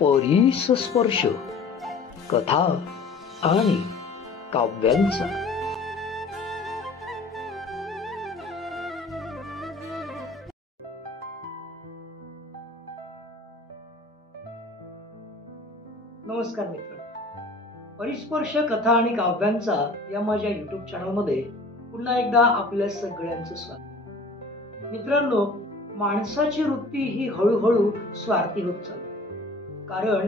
परिसस्पर्श कथा आणि काव्यांचा. नमस्कार मित्र, परिस्पर्श कथा आणि काव्यांचा या माझ्या युट्यूब चॅनलमध्ये पुन्हा एकदा आपल्या सगळ्यांचं स्वागत. मित्रांनो, माणसाची वृत्ती ही हळूहळू स्वार्थी होत चालली. कारण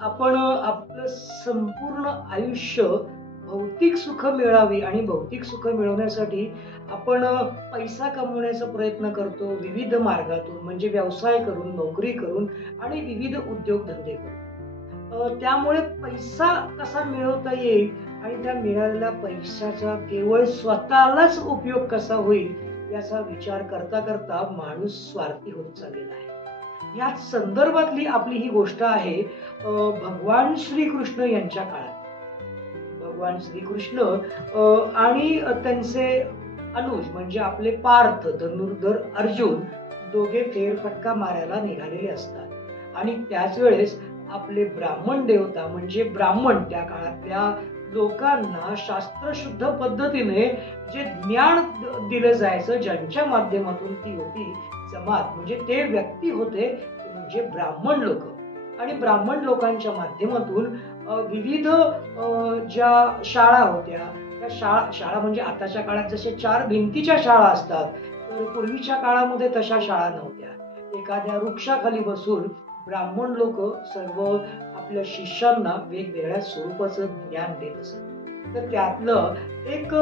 आपण आपलं संपूर्ण आयुष्य भौतिक सुख मिळावी आणि भौतिक सुख मिळवण्यासाठी आपण पैसा कमवण्याचा प्रयत्न करतो विविध मार्गातून, म्हणजे व्यवसाय करून, नोकरी करून आणि विविध उद्योगधंदे करून. त्यामुळे पैसा कसा मिळवता येईल आणि त्या मिळालेल्या पैशाचा केवळ स्वतःलाच उपयोग कसा होईल याचा विचार करता करता माणूस स्वार्थी होत चाललेला आहे. याच संदर्भातली आपली ही गोष्ट आहे भगवान श्रीकृष्ण यांच्या काळात. भगवान श्रीकृष्ण आणि त्यांचे अनुज म्हणजे आपले पार्थ धनुर्धर अर्जुन दोघे फेरफटका मारायला निघालेले असतात. आणि त्याच वेळेस आपले ब्राह्मण देवता म्हणजे ब्राह्मण, त्या काळातल्या लोकांना शास्त्रशुद्ध पद्धतीने जे ज्ञान दिलं जायचं, ज्यांच्या माध्यमातून ती होती जमात, म्हणजे ते व्यक्ती होते म्हणजे ब्राह्मण लोक. आणि ब्राह्मण लोकांच्या माध्यमातून विविध ज्या शाळा होत्या, त्या शाळा म्हणजे आताच्या काळात जसे 4 भिंतीच्या शाळा असतात, तर पूर्वीच्या काळामध्ये तशा शाळा नव्हत्या. एखाद्या वृक्षाखाली बसून ब्राह्मण लोक सर्व आपल्या शिष्यांना वेगवेगळ्या स्वरूपाचं ज्ञान देत असत. तर त्यातलं एक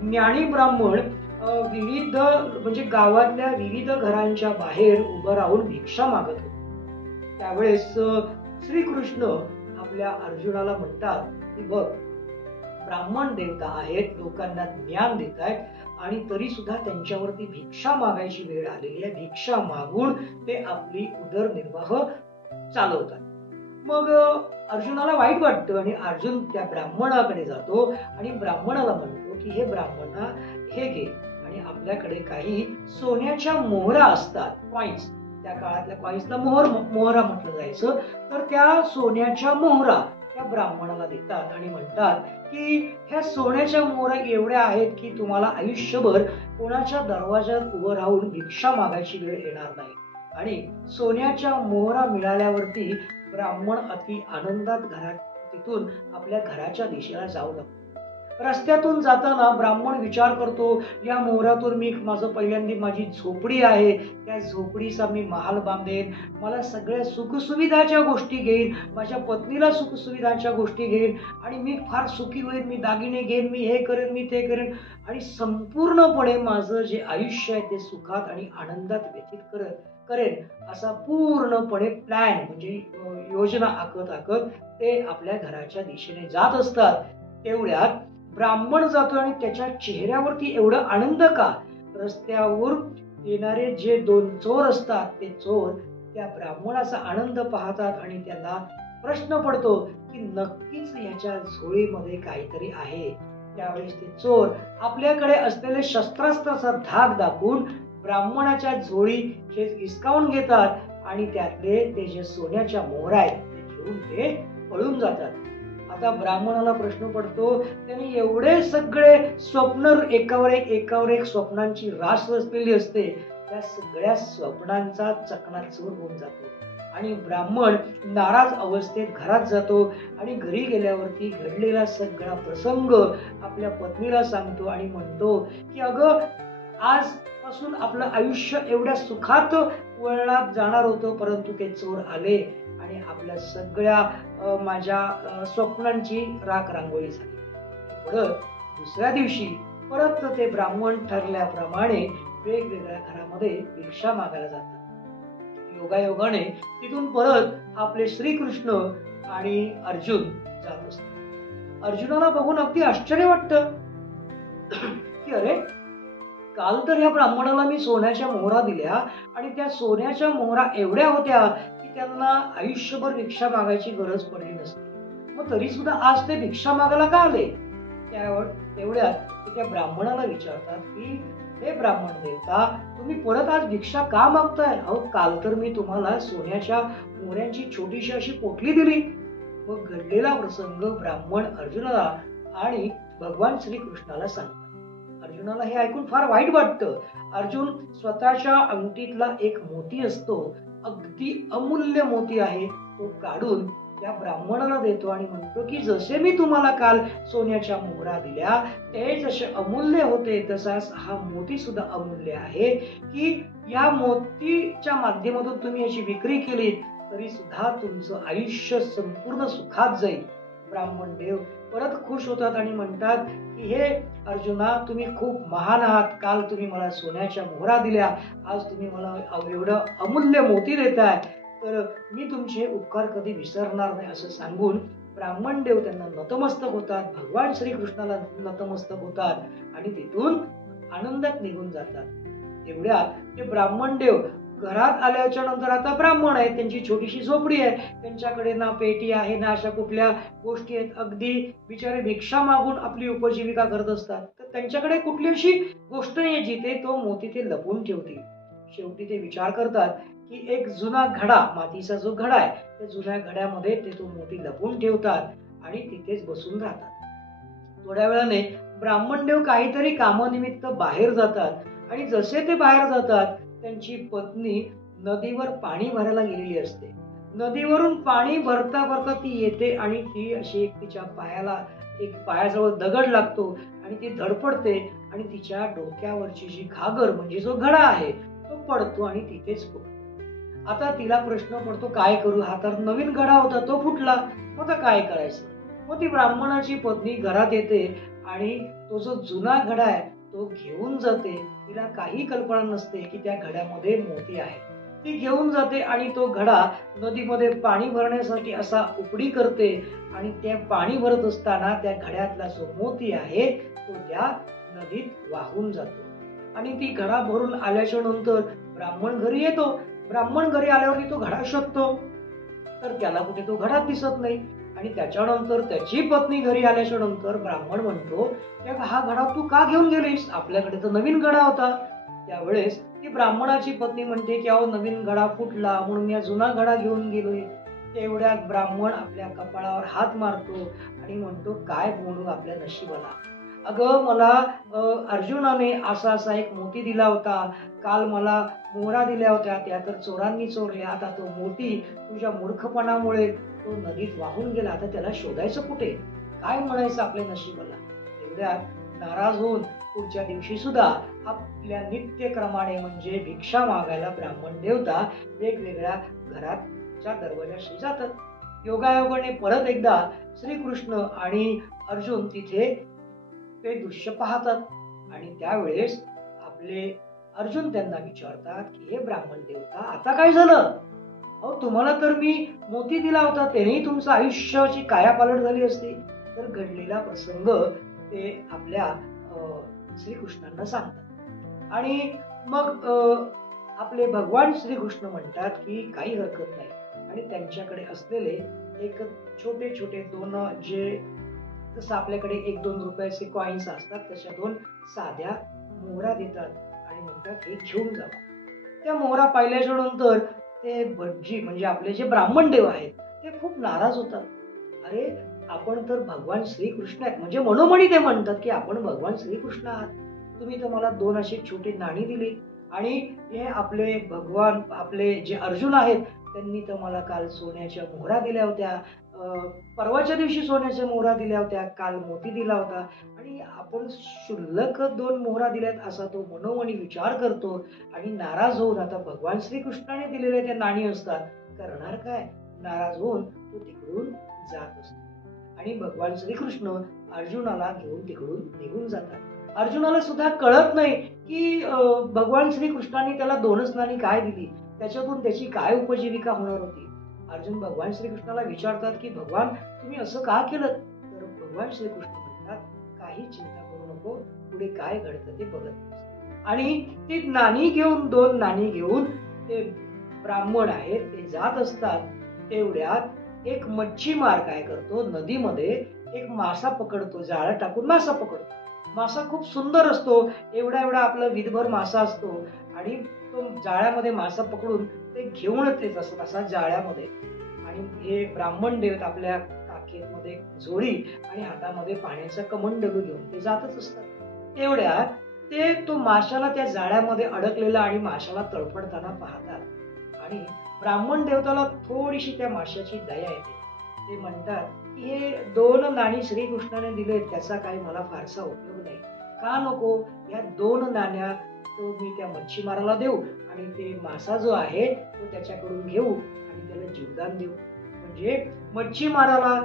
ज्ञानी ब्राह्मण विविध म्हणजे गावातल्या विविध घरांच्या बाहेर उभं राहून भिक्षा मागत होते. त्यावेळेस श्रीकृष्ण आपल्या अर्जुनाला म्हणतात की बघ, ब्राह्मण देवता आहेत, लोकांना ज्ञान देत आहेत आणि तरी सुद्धा त्यांच्यावरती भिक्षा मागायची वेळ आलेली आहे. भिक्षा मागून ते आपली उदरनिर्वाह चालवतात. मग अर्जुनाला वाईट वाटतं आणि अर्जुन त्या ब्राह्मणाकडे जातो आणि ब्राह्मणाला म्हणतो की हे ब्राह्मणा, हे घे, आणि आपल्याकडे काही सोन्याच्या मोहरा असतात, कॉइन्स. त्या काळातल्या कॉइन्सला मोहरा म्हटलं जायचं. तर त्या सोन्याच्या मोहरा त्या ब्राह्मणाला देतात आणि म्हणतात की ह्या सोन्याच्या मोहरा एवढ्या आहेत की तुम्हाला आयुष्यभर कोणाच्या दरवाजात उभं राहून भिक्षा मागायची वेळ येणार नाही. आणि सोन्याच्या मोहरा मिळाल्यावरती ब्राह्मण अति आनंदात तिथून आपल्या घराच्या दिशेला जाऊ लागतो. रस्त्यातून जाताना ब्राह्मण विचार करतो, या मोहरातून मी पहिल्यांदा माझी झोपडी आहे, त्या झोपडीचा मी महाल बांधेन, मला सगळ्या सुखसुविधाच्या गोष्टी घेईन, माझ्या पत्नीला सुखसुविधाच्या गोष्टी घेईन आणि मी फार सुखी होईन, मी दागिने घेईन, मी हे करेन, मी ते करेन आणि संपूर्णपणे माझं जे आयुष्य आहे ते सुखात आणि आनंदात व्यतीत करेन असा पूर्णपणे प्लॅन म्हणजे योजना आखत ते आपल्या घराच्या दिशेने जात असतात. तेवढ्यात ब्राह्मण जातो आणि त्याच्या चेहऱ्यावरती एवढा आनंद का? रस्त्यावर येणारे जे 2 चोर असतात ते चोर त्या ब्राह्मणाचा आनंद पाहतात आणि त्यांना प्रश्न पडतो की नक्कीच याच्या झोळीमध्ये काहीतरी आहे. त्यावेळेस ते चोर आपल्याकडे असलेले शस्त्रास्त्राचा धाक दाखवून ब्राह्मणाच्या झोळी हे हिसकावून घेतात आणि त्यातले ते जे सोन्याच्या मोहरा आहेत ते घेऊन ते पळून जातात. आता ब्राह्मणाला प्रश्न पडतो, त्याने एवढे सगळे स्वप्न एकावर एक स्वप्नांची रास रचलेली असते, त्या सगळ्या स्वप्नांचा चकनाचूर होऊन जातो आणि ब्राह्मण नाराज अवस्थेत घरात जातो आणि घरी गेल्यावरती घडलेला सगळा प्रसंग आपल्या पत्नीला सांगतो आणि म्हणतो की अगं, आजपासून आपलं आयुष्य एवढ्या सुखात वळणात जाणार होतं, परंतु ते चोर आले आणि आपल्या सगळ्या माझ्या स्वप्नांची राख रांगोळी झाली. परत दुसऱ्या दिवशी परत ते ब्राह्मण ठरल्याप्रमाणे वेगवेगळ्या घरामध्ये भिक्षा मागायला जातात. योगायोगाने तिथून परत आपले श्रीकृष्ण आणि अर्जुन जात असतात. अर्जुनाला बघून अगदी आश्चर्य वाटतं की अरे, काल तर ह्या ब्राह्मणाला मी सोन्याच्या मोहरा दिल्या आणि त्या सोन्याच्या मोहरा एवढ्या होत्या की त्यांना आयुष्यभर भिक्षा मागायची गरज पडली नसती, मग तरी सुद्धा आज ते भिक्षा मागायला का आले? तेवढ्यात त्या ब्राह्मणाला विचारतात की हे ब्राह्मण देवता, तुम्ही परत आज भिक्षा का मागताय? अहो, काल तर मी तुम्हाला सोन्याच्या मोहऱ्यांची छोटीशी अशी पोटली दिली. मग घडलेला प्रसंग ब्राह्मण अर्जुनाला आणि भगवान श्रीकृष्णाला सांगतात. अर्जुनाला हे ऐकून फार वाईट वाटतं. अर्जुन स्वतःच्या अंगठीतला एक मोती असतो, अगदी अमूल्य मोती आहे, तो काढून त्या ब्राह्मणाला देतो आणि म्हणतो की जसे मी तुम्हाला काल सोन्याच्या मोहरा दिल्या ते जसे अमूल्य होते, तसाच हा मोती सुद्धा अमूल्य आहे, की या मोतीच्या माध्यमातून तुम्ही याची विक्री केली तरी सुद्धा तुमचं आयुष्य संपूर्ण सुखात जाईल. ब्राह्मण देव परत खुश होतात आणि म्हणतात की हे अर्जुना, तुम्ही खूप महान आहात. काल तुम्ही मला सोन्याच्या मोहरा दिल्या, आज तुम्ही मला एवढं अमूल्य मोती देताय, तर मी तुमचे उपकार कधी विसरणार नाही असं सांगून ब्राह्मण देव त्यांना नतमस्तक होतात, भगवान श्रीकृष्णाला नतमस्तक होतात आणि तिथून आनंदात निघून जातात. एवढ्यात ते ब्राह्मण देव घरात आल्याच्या नंतर, आता ब्राह्मण आहेत, त्यांची छोटीशी झोपडी आहे, त्यांच्याकडे ना पेटी आहे ना अशा कुठल्या गोष्टी आहेत, अगदी बिचारे भिक्षा मागून आपली उपजीविका करत असतात. तर त्यांच्याकडे कुठली अशी गोष्ट नाही जिथे तो मोती ते लपवून ठेवतील. शेवटी ते विचार करतात की एक जुना घडा, मातीचा जो घडा आहे, त्या जुन्या घड्यामध्ये ते तो मोती लपवून ठेवतात आणि तिथेच बसून राहतात. थोड्या वेळाने ब्राह्मणदेव काहीतरी कामानिमित्त बाहेर जातात आणि जसे ते बाहेर जातात त्यांची पत्नी नदीवर पाणी भरायला गेलेली असते. नदीवरून पाणी भरता भरता ती येते आणि ती अशी तिच्या पायाला एक पायाजवळ दगड लागतो आणि ती धडपडते आणि तिच्या डोक्यावरची जी घागर म्हणजे जो घडा आहे तो पडतो आणि तिथेच फुटतो. आता तिला प्रश्न पडतो, काय करू? हा तर नवीन घडा होता, तो फुटला, मग आता काय करायचं? मग ती ब्राह्मणाची पत्नी घरात येते आणि तो जो जुना घडा आहे तो घेऊन जाते. तिला काही कल्पना नसते की त्या घड्यामध्ये मोती आहे. ती घेऊन जाते आणि तो घडा नदीमध्ये पाणी भरण्यासाठी असा उपडी करते आणि त्या पाणी भरत असताना त्या घड्यातला जो मोती आहे तो त्या नदीत वाहून जातो आणि ती घडा भरून आल्याच्या नंतर ब्राह्मण घरी येतो. ब्राह्मण घरी आल्यावरती तो घडा शोधतो, तर त्याला कुठे तो घडा दिसत नाही आणि त्याच्यानंतर त्याची पत्नी घरी आल्याच्या नंतर ब्राह्मण म्हणतो, हा घडा तू का घेऊन गेलीस? आपल्याकडे तर नवीन घडा होता. त्यावेळेस ती ब्राह्मणाची पत्नी म्हणते की अहो, नवीन घडा फुटला म्हणून या जुना घडा घेऊन गेलोय. तेवढ्यात ब्राह्मण आपल्या कपाळावर हात मारतो आणि म्हणतो, काय बोलू आपल्या नशिबाला. अगं, मला अर्जुनाने असा एक मोती दिला होता, काल मला मोहरा दिल्या होत्या, त्या तर चोरांनी चोरल्या. आता तो मोती तुझ्या मूर्खपणामुळे तो नदीत वाहून गेला, आता त्याला शोधायचं कुठे? काय म्हणायचं आपल्या नशिबाला? एवढ्यात नाराज होऊन पुढच्या दिवशी सुद्धा आपल्या नित्यक्रमाने म्हणजे भिक्षा मागायला ब्राह्मण देवता वेगवेगळ्या घराच्या दरवाजाशी जातात. योगायोगाने परत एकदा श्रीकृष्ण आणि अर्जुन तिथे ते दृश्य पाहतात आणि त्यावेळेस आपले अर्जुन त्यांना विचारतात की हे ब्राह्मण देवता, आता काय झालं? अहो, तुम्हाला तर मी मोती दिला होता, त्यानेही तुमचं आयुष्याची कायापालट झाली असती. तर घडलेला प्रसंग ते आपल्या श्रीकृष्णांना सांगतात आणि मग आपले भगवान श्रीकृष्ण म्हणतात की काही हरकत नाही आणि त्यांच्याकडे असलेले एक छोटे छोटे दोन, जे जसं आपल्याकडे 1-2 रुपयाचे कॉइन्स असतात तशा 2 साध्या मोहरा देतात आणि म्हणतात हे घेऊन जा. त्या मोहरा पाहिल्याच्या नंतर ते भटजी म्हणजे आपले जे ब्राह्मण देव आहेत ते खूप नाराज होतात. अरे, आपण तर भगवान श्रीकृष्ण आहेत, म्हणजे मनोमनी ते म्हणतात की आपण भगवान श्रीकृष्ण आहात, तुम्ही तर मला 2 अशी छोटी नाणी दिली आणि हे आपले भगवान आपले जे अर्जुन आहेत त्यांनी तर मला काल सोन्याच्या मोहरा दिल्या होत्या, परवाच्या दिवशी सोन्याच्या मोहरा दिल्या होत्या, काल मोती दिला होता आणि आपण शुल्लक 2 मोहरा दिल्यात असा तो मनोमनी विचार करतो आणि नाराज होऊन, आता भगवान श्रीकृष्णाने दिलेल्या त्या नाणी असतात, करणार काय? नाराज होऊन तो तिकडून जात असतो आणि भगवान श्रीकृष्ण अर्जुनाला घेऊन तिकडून निघून जातात. अर्जुनाला सुद्धा कळत नाही की भगवान श्रीकृष्णाने त्याला 2च नाणी काय दिली, त्याच्यातून त्याची काय उपजीविका होणार होती. अर्जुन भगवान श्रीकृष्णाला विचारतात की भगवान, तुम्ही असं का केलं? तर भगवान श्रीकृष्ण म्हणतात, काही चिंता करू नको, पुढे काय घडतं ते बघत. आणि ती नाणी घेऊन 2 नाणी घेऊन ते ब्राह्मण आहेत ते जात असतात. तेवढ्यात एक मच्छीमार काय करतो, नदीमध्ये एक मासा पकडतो, जाळं टाकून मासा पकडतो. मासा खूप सुंदर असतो, एवढा एवढा आपला विधभर मासा असतो आणि तो जाळ्यामध्ये मासा पकडून ते घेऊनच येत असत असा जाळ्यामध्ये. आणि हे ब्राह्मण देव आपल्या काखेमध्ये झोळी आणि हातामध्ये पाण्याचा कमंडलू घेऊन ते जातच असतात. एवढ्यात ते तो माशाला त्या जाळ्यामध्ये अडकलेला आणि माशाला तळपडताना पाहतात आणि ब्राह्मण देवताला थोडीशी त्या माशाची दया येते. ते म्हणतात की हे 2 नाणी श्रीकृष्णाने दिले, त्याचा काही मला फारसा उपयोग नाही, का नको या 2 नाण्या तो मी त्या मच्छीमाराला देऊ आणि ते मासा जो आहे तो त्याच्याकडून घेऊ आणि त्याला जीवदान देऊ. म्हणजे मच्छीमाराला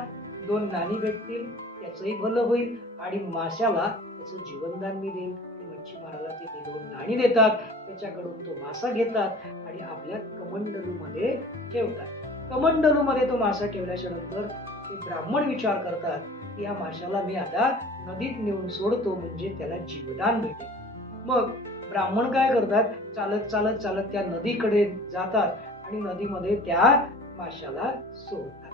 2 नाणी भेटतील, त्याचंही भलं होईल आणि माशाला त्याचं जीवनदान मी देईल. मच्छीमाराला ते 2 नाणी देतात, त्याच्याकडून तो मासा घेतात आणि आपल्या कमंडलू मध्ये ठेवतात. कमंडलू मध्ये तो मासा ठेवल्याच्या नंतर ते ब्राह्मण विचार करतात की या माशाला मी आता नदीत नेऊन सोडतो, म्हणजे त्याला जीवदान भेटेल. मग ब्राह्मण काय करतात, चालत चालत चालत त्या नदीकडे जातात आणि नदीमध्ये त्या माशाला सोडतात.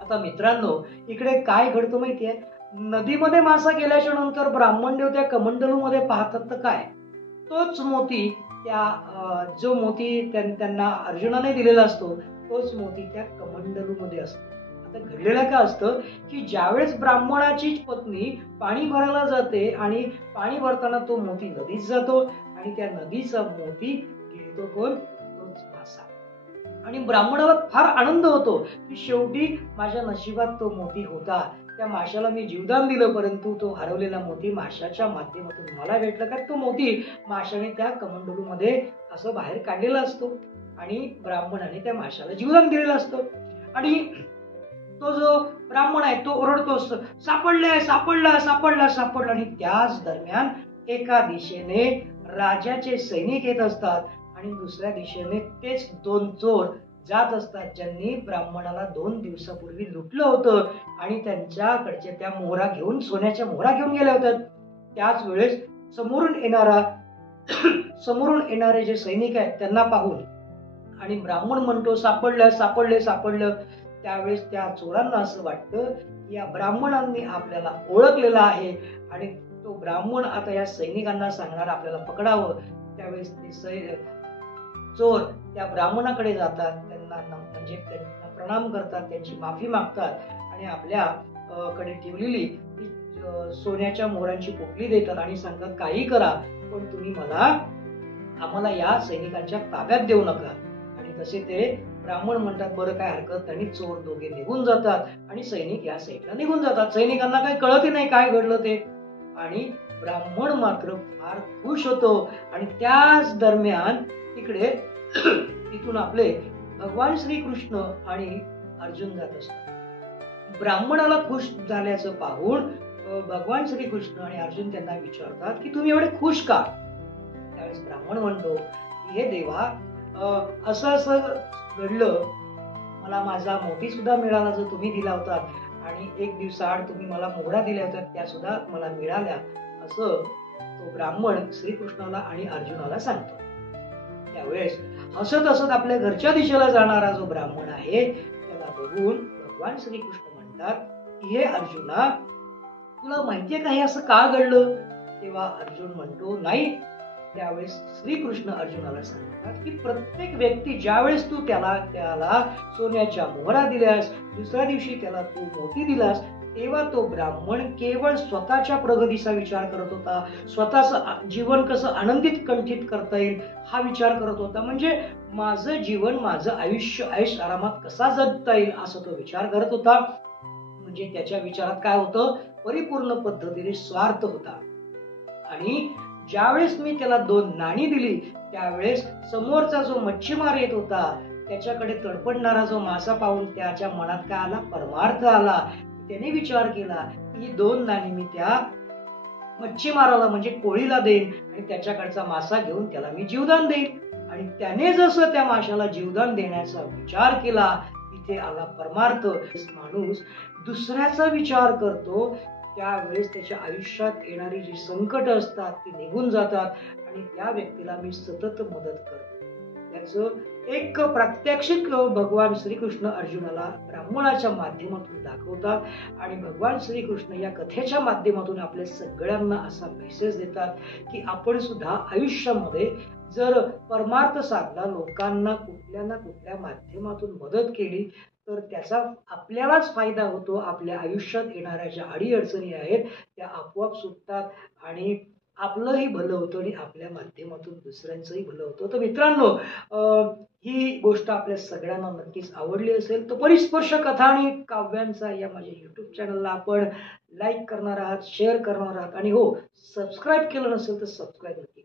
आता मित्रांनो, इकडे काय घडतं माहितीये, नदीमध्ये मासा गेल्याच्या नंतर ब्राह्मण देव त्या कमंडलू मध्ये पाहतात तर काय, तोच मोती त्या जो मोती त्यांना अर्जुनाने दिलेला असतो तोच मोती त्या कमंडलू मध्ये असतो. आता घडलेलं काय असतं की ज्यावेळेस ब्राह्मणाची पत्नी पाणी भरायला जाते आणि पाणी भरताना तो मोती नदीत जातो आणि त्या नदीचा मोती गिळतो कोण, तोच मासा. आणि ब्राह्मणाला फार आनंद होतो की शेवटी माझ्या नशिबात तो मोती होता, त्या माशाला मी जीवदान दिलं, परंतु तो हरवलेला मोती माशाच्या माध्यमातून मला भेटला. का तो मोती माशाने त्या कमंडलू मध्ये असं बाहेर काढलेला असतो आणि ब्राह्मणाने त्या माशाला जीवदान दिलेलं असतं. आणि तो जो ब्राह्मण आहे तो ओरडतो असतो, सापडलाय सापडला सापडला सापडला. आणि त्याच दरम्यान एका दिशेने राजाचे सैनिक येत असतात आणि दुसऱ्या दिशेने तेच 2 चोर जात असतात, ज्यांनी ब्राह्मणाला 2 दिवसापूर्वी लुटलं होतं आणि त्यांच्याकडच्या त्या मोहरा घेऊन, सोन्याच्या मोहरा घेऊन गेल्या होत्या. त्याच वेळेस समोरून येणारे जे सैनिक आहेत त्यांना पाहून आणि ब्राह्मण म्हणतो सापडलं सापडले सापडलं. त्यावेळेस त्या चोरांना असं वाटतं की या ब्राह्मणांनी आपल्याला ओळखलेलं आहे आणि तो ब्राह्मण आता या सैनिकांना सांगणार आपल्याला पकडावं. त्यावेळेस ते चोर त्या ब्राह्मणाकडे जातात, त्यांना प्रणाम करतात, त्यांची माफी मागतात आणि आपल्या कडे ठेवलेली सोन्याच्या मोहरांची पोटली देतात आणि सांगतात काही करा पण तुम्ही आम्हाला या सैनिकांच्या ताब्यात देऊ नका. आणि तसे ते ब्राह्मण म्हणतात बरं काय हरकत नाही. चोर दोघे निघून जातात आणि सैनिक या साईडला निघून जातात. सैनिकांना काही कळतही नाही काय घडलं ते. आणि ब्राह्मण मात्र फार खुश होतो. आणि त्याच दरम्यान तिकडे तिथून आपले भगवान श्रीकृष्ण आणि अर्जुन जात असतात. ब्राह्मणाला खुश झाल्याचं पाहून भगवान श्रीकृष्ण आणि अर्जुन त्यांना विचारतात की तुम्ही एवढे खुश का. त्यावेळेस ब्राह्मण म्हणतो की हे देवा, असं असं घडलं, मला माझा मोती सुद्धा मिळाला जो तुम्ही दिला होता आणि 1 दिवसाआड तुम्ही मला मोहरा दिल्या होत्या त्या सुद्धा मला मिळाल्या, असं तो ब्राह्मण श्रीकृष्णाला आणि अर्जुनाला सांगतो. त्यावेळेस हसत हसत आपल्या घरच्या दिशेला जाणारा जो ब्राह्मण आहे त्याला बघून भगवान श्रीकृष्ण म्हणतात की हे अर्जुना, तुला माहितीये का हे असं का घडलं. तेव्हा अर्जुन म्हणतो नाही. त्यावेळेस श्रीकृष्ण अर्जुनाला सांगतात की प्रत्येक व्यक्ती ज्यावेळेस तू त्याला सोन्याच्या मोहरा दिल्यास, दुसऱ्या दिवशी त्याला तू मोती दिलास, तेव्हा तो ब्राह्मण केवळ स्वतःच्या प्रगतीचा विचार करत होता, स्वतःचं जीवन कसं आनंदित कंठित करता येईल हा विचार करत होता. म्हणजे माझं जीवन, माझं आयुष्य ऐश आरामात कसा जगता येईल असं तो विचार करत होता. म्हणजे त्याच्या विचारात काय होतं, परिपूर्ण पद्धतीने स्वार्थ होता. आणि ज्यावेळेस मी त्याला 2 नाणी दिली त्यावेळेस समोरचा जो मच्छीमार येत होता त्याच्याकडे तडपडणारा जो मासा पाहून त्याच्या मनात काय आला, परमार्थ आला. त्याने विचार केला की 2 नाणी मी त्या मच्छीमाराला म्हणजे कोळीला देईन आणि त्याच्याकडचा मासा घेऊन त्याला मी जीवदान देईन. आणि त्याने जसं त्या माशाला जीवदान देण्याचा विचार केला तिथे आला परमार्थ. माणूस दुसऱ्याचा विचार करतो त्यावेळेस त्याच्या आयुष्यात येणारी जी संकट असतात ती निघून जातात आणि त्या व्यक्तीला मी सतत मदत करतो. याचं एक प्रात्यक्षिक भगवान श्रीकृष्ण अर्जुनाला ब्राह्मणाच्या माध्यमातून दाखवतात आणि भगवान श्रीकृष्ण या कथेच्या माध्यमातून आपल्या सगळ्यांना असा मेसेज देतात की आपण सुद्धा आयुष्यामध्ये जर परमार्थ साधला, लोकांना कुठल्या ना कुठल्या माध्यमातून मदत केली तर त्याचा आपल्यालाच फायदा होतो. आपल्या आयुष्यात येणाऱ्या ज्या अडीअडचणी आहेत त्या आपोआप सुटतात आणि आपलंही भलं होतं आणि आपल्या माध्यमातून दुसऱ्यांचंही भलं होतं. तर मित्रांनो, ही गोष्ट आपल्या सगळ्यांना नक्कीच आवडली असेल. तर परिस्पर्श कथा आणि काव्यांचा या माझ्या यूट्यूब चॅनलला आपण लाईक करणार आहात, शेअर करणार आहात आणि हो, सबस्क्राईब केलं नसेल तर सबस्क्राईब नक्की